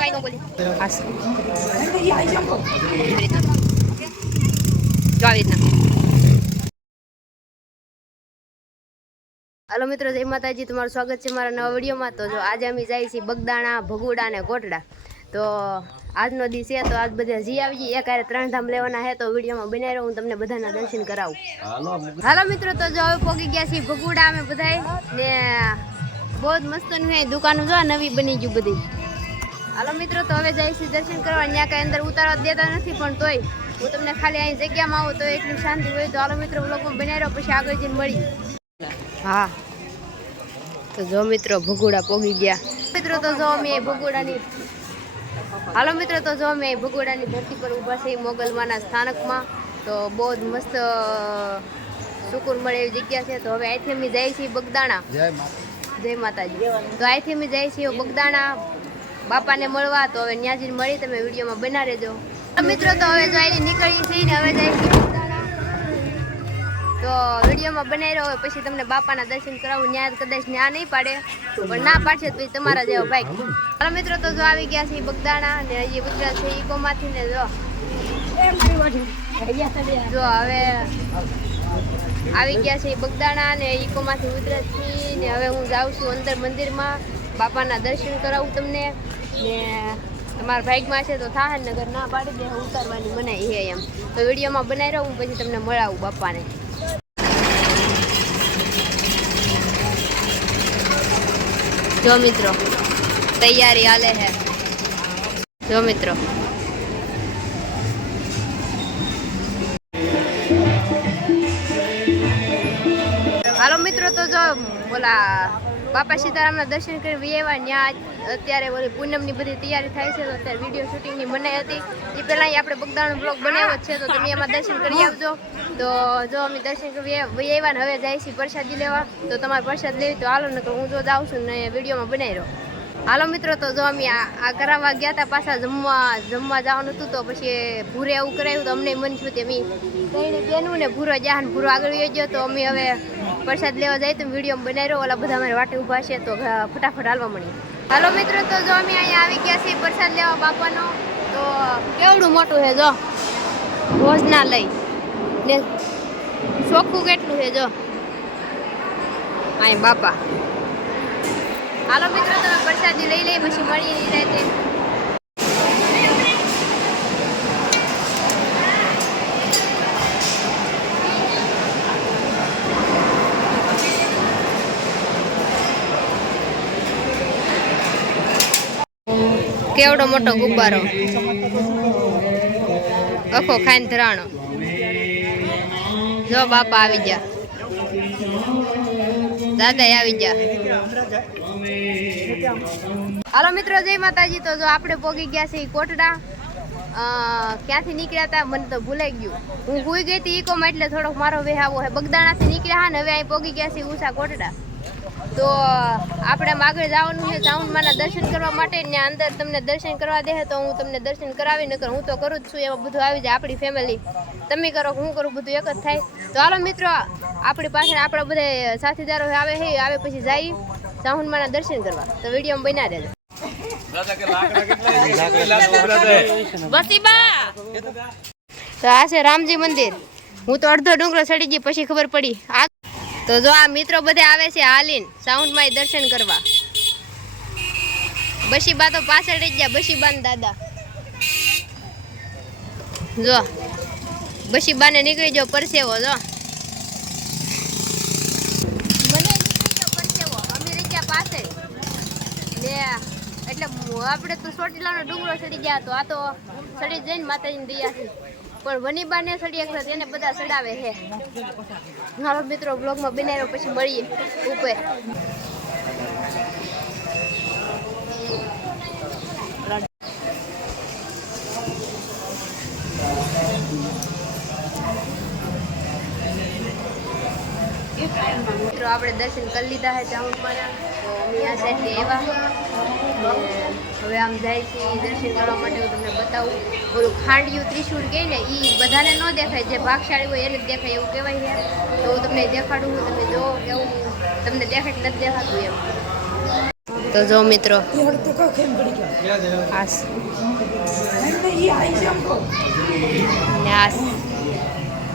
કાંઈ ન બોલી હાસ જો આવી રીતના હાલો મિત્રો જય માતાજી. તમારું સ્વાગત છે મારા નવા વિડીયોમાં. તો જો આજે અમે જઈએ છીએ બગદાણા ભગુડા અને કોટડા તો આજનો દિવસ છે તો આજ બધા જી આવી જઈએ એક ત્રણ ધામ લેવાના છે તો વિડીયોમાં બનાવી રહ્યો હું તમને બધાના દર્શન કરાવું. હાલો મિત્રો તો જો હવે પોગી ગયા છીએ ભગુડા અમે બધાય. ને બહુ જ મસ્ત દુકાનો જો નવી બની ગયું બધી. હાલો મિત્રો તો હવે જાય છીએ દર્શન કરવા. ત્યાં કાંઈ અંદર ઉતારવા દેતા નથી પણ તોય હું તમને ખાલી અહીં જગ્યામાં આવું તો એટલી શાંતિ હોય. તો હાલો મિત્રો લોકો બનાવી રહ્યો પછી આગળ જઈને મળી હા. તો જો મિત્રો ભગુડા પોગી ગયા. મિત્રો તો જો અમે ભગુડાની હાલો મિત્રો તો જો અમે ભગુડાની ધરતી પર ઊભા છે મોગલમાના સ્થાનકમાં. તો બહુ જ મસ્ત સુકૂન મળે એવી જગ્યા છે. તો હવે અહીંથી અમે જઈએ છીએ બગદાણા. જય માતાજી. તો અહીંથી અમે જઈએ છીએ બગદાણા. બાપાને મળવા, તો હવે ત્યાં જઈને મળી તમે વિડીયોમાં બના રહેજો. મિત્રો, તો હવે જો અહીંથી નીકળી છીએ ને, હવે જાય તો વિડીયોમાં બનાવી રહ્યો હોય, પછી તમને બાપાના દર્શન કરાવું. ન્યાય કદાચ ન્યા નહીં પાડે, પણ ના પાડશે તો તમારા જેવો ભાઈ. ચાલો મિત્રો, તો જો આવી ગયા છે બગદાણા ને હજી ગુજરાત છે ઈકોમાંથી ને જો. જો હવે આવી ગયા છે બગદાણા ને ઈકોમાંથી ઉતરતથી ને, હવે હું જાઉં છું અંદર મંદિરમાં બાપાના દર્શન કરાવું તમને. ને તમારા ભાગમાં છે તો થાય નગર ના પાડી દે, ઉતારવાની મનાઈ છે એમ. તો વિડીયોમાં બનાવી રહું, પછી તમને મળાવું બાપાને. જો મિત્રો, તૈયારી હાલે છે જો મિત્રો. હાલો મિત્રો, તો જો, બોલા. બાપા સીતારામના દર્શન કરી વિયેવા ત્યાં અત્યારે ઓલી પૂનમની બધી તૈયારી થાય છે તો અત્યારે વીડિયો શૂટિંગની બનાવી હતી. એ પહેલાં આપણે બગદાણનો બ્લોગ બનાવ્યો છે તો તમે એમાં દર્શન કરી આવજો તો જો અમે દર્શન કરી વિયેવા હવે જાય છીએ પ્રસાદી લેવા. તો તમારે પ્રસાદ લેવી તો હાલો નકર હું જો જાઉં છું ને વિડીયોમાં બનાવી રહ્યો. હાલો મિત્રો તો જો અમે આ કરાવવા ગયા હતા પાછા જમવા જમવા જવાનું હતું તો પછી ભૂરે એવું કરાવ્યું તો અમને મન છું કે અમે કહીને બેનું ને ભૂરો જાહ ભૂરો આગળ ગયો તો અમે હવે પ્રસાદ લેવા જાય તો વીડિયો બનાવ્યો ઓલા બધા મારે વાટે ઊભા છે તો ફટાફટ હાલવા મળી હાલો મિત્રો, તો જો અમે અહીંયા આવી ગયા છીએ પ્રસાદ લેવા બાપાનો, તો કેવડું મોટું છે જો? ભોજનાલય ને ચોખ્ખું કેટલું છે જો? અહીં બાપા. હાલો મિત્રો તમે પ્રસાદી લઈ લઈ પછી મળીએ નિરાતે કેવડો મોટો ગુબ્બારો? અખો ખાઈને ધરાણો. જો બાપા આવી ગયા. દાદા આવી ગયા. હાલો મિત્રો, જય માતાજી. તો જો આપણે પોગી ગયા છે કોટડા. ક્યાંથી નીકળ્યા હતા મને તો ભૂલાઈ ગયું. હું ભૂઈ ગઈ હતી ઈકોમાં એટલે થોડોક મારો વેહાવો હે. બગદાણાથી નીકળ્યા હા ને હવે અહીં પોગી ગયા છે ઉષા કોટડા. તો આપણે આગળ જવાનું છે ચામુંડમાના દર્શન કરવા માટે ને અંદર તમને દર્શન કરવા દે તો હું તમને દર્શન કરાવી નકર હું તો કરું જ છું એમાં બધું આવી જાય આપણી ફેમિલી તમે કરો હું કરું બધું એક જ થાય. તો હાલો મિત્રો આપણી પાસે આપણા બધા સાથીદારો આવે છે આવે પછી જઈ માના દર્શન કરવા. તો વીડિયો બના દેજો તો આ છે રામજી મંદિર. હું તો અડધો ડુંગરો ચડી ગઈ પછી ખબર પડી. આ તો જો આ મિત્રો બધે આવે છે હાલીન સાઉન્ડમાં દર્શન કરવા. બશીબા તો પાછળ રહી ગયા બશીબા ને દાદા. જો બશીબા ને નીકળી જાવ પરસેવો, જો. એટલે આપણે તો ચોટીલાનો ડુંગરો ચડી ગયા તો આ તો ચડી જઈને માતાજીની દયાથી. પણ વની બાને સડી એક એને બધા સડાવે છે. મારો મિત્રો બ્લોગમાં બનાવ્યો પછી મળીએ ઉપર. મિત્રો, આપણે દર્શન કરી લીધા છે પણ તો આવ્યા ને હવે આમ જાય છે દર્શન કરવા માટે હું તમને બતાવું. ઓલું ખાંડિયું ત્રિશૂળ કહે ને એ બધાને ન દેખાય, જે ભાગશાળી હોય એને જ દેખાય એવું કહેવાય છે. તો હું તમને દેખાડું તમે જો કેવું તમને દેખાય નથી દેખાતું એમ. તો જો મિત્રો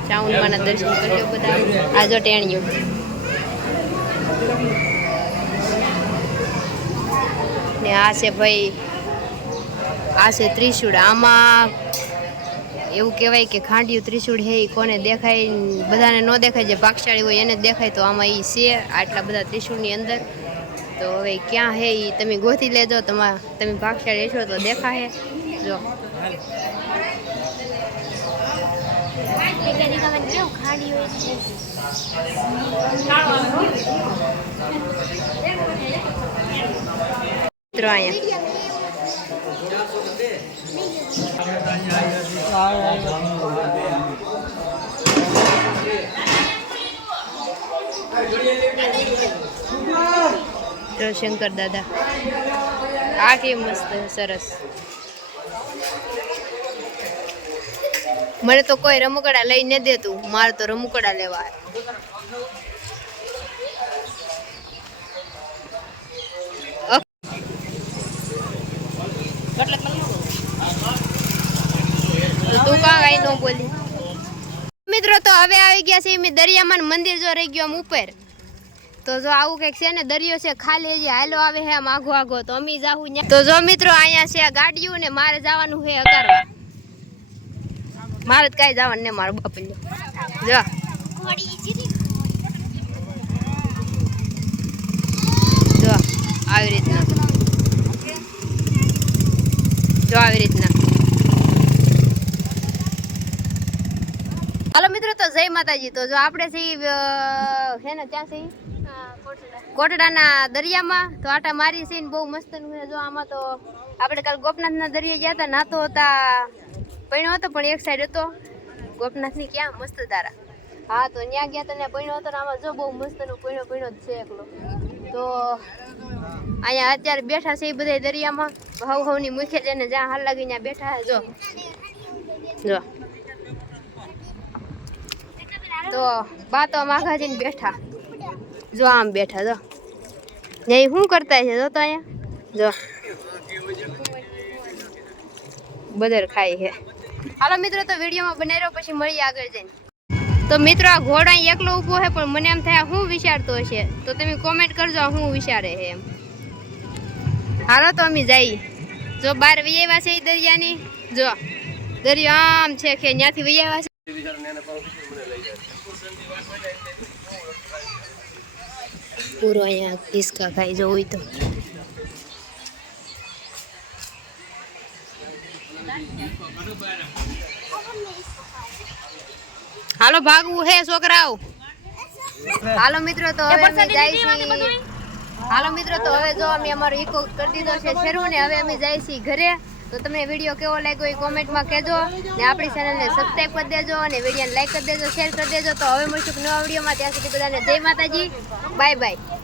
ચાઉંડમાના દર્શન કર્યો બધા. આ જો ટેણિયું ને આ છે ભાઈ, આ છે ત્રિશુળ. આમાં એવું કહેવાય કે ખાંડિયું ત્રિશુળ હે ઈ કોને દેખાય બધાને ન દેખાય, જે ભાગશાળી હોય એને જ દેખાય, તો આમાં એ છે, આટલા બધા ત્રિશુળની અંદર. તો હવે ક્યાં હે એ તમે ગોતી લેજો, તમા, તમે ભાગશાળી હશો તો દેખાશે. જો. મિત્રો તો શંકર દાદા. આ કેમ મસ્ત સરસ. મને તો કોઈ રમકડા લઈ ન દેતું. મારે તો રમકડા લેવા. મિત્રો, તો હવે આવી ગયા છે એમ દરિયામાં મંદિર જો રહી ગયો ઉપર. તો જો આવું કંઈક છે ને, દરિયો છે ખાલી, હજી હાલો આવે આમ આઘો આઘો તો અમે જાવું તો જો મિત્રો, અહીંયા છે ગાડીઓ ને મારે જવાનું છે અકારવા મારે તો કાંઈ જવાનું ને મારું બાપુ જો. જો. આવી રીતના. જો આવી રીતના. હાલો મિત્રો, તો જય માતાજી. તો જો આપણે છે છે ને ત્યાં છે કોટડાના દરિયામાં. તો આટા મારી છે ને બહુ મસ્ત જો આમાં તો આપણે કાલ ગોપનાથના દરિયા ગયા હતા. નાતો હતા પૈણો હતો, પણ એક સાઈડ હતો. ગોપનાથની ક્યાં મસ્ત તારા હા, તો ત્યાં ગયા હતા ને પૈણો હતો ને આમાં જો બહુ મસ્તનું પૈણો પૈણો જ છે એકલો. તો અહીંયા અત્યારે બેઠા છે એ બધા દરિયામાં. હવ હવની મુખે જઈને જ્યાં હાલ લાગી ત્યાં બેઠા છે, જો. જો. તો બાતો માઘાજીને બેઠા. જો આમ બેઠા, જો. નહીં શું કરતા છે, જો તો અહીંયા? જો. બધર ખાય છે. હાલો મિત્રો, તો વિડીયોમાં બનાવી રહ્યો પછી મળીએ આગળ જઈને. તો મિત્રો, આ ઘોડો અહીં એકલો ઊભો છે, પણ મને એમ થાય હું વિચારતો હશે? તો તમે કોમેન્ટ કરજો હું વિચારે છે એમ. હાલો તો અમે જઈએ. જો બાર વૈયા છે એ દરિયાની. જો, દરિયો આમ છે કે ત્યાંથી વૈયા છે. પૂરો અહીંયા કિસ્કા ખાઈ જવું હોય તો. હાલો ભાગવું હે છોકરાઓ. હાલો મિત્રો તો હવે જાય હાલો મિત્રો તો હવે જો અમે અમારો ઈકો કરી દીધો છે શેરું ને હવે અમે જાય છીએ ઘરે. તો તમને વીડિયો કેવો લાગ્યો એ કોમેન્ટમાં કહેજો. ને આપણી ચેનલને સબસ્ક્રાઈબ કરી દેજો અને વિડીયોને લાઈક કરી દેજો શેર કરી દેજો. તો હવે મળશું નવા વિડીયોમાં. ત્યાં સુધી બધાને જય માતાજી. Bye bye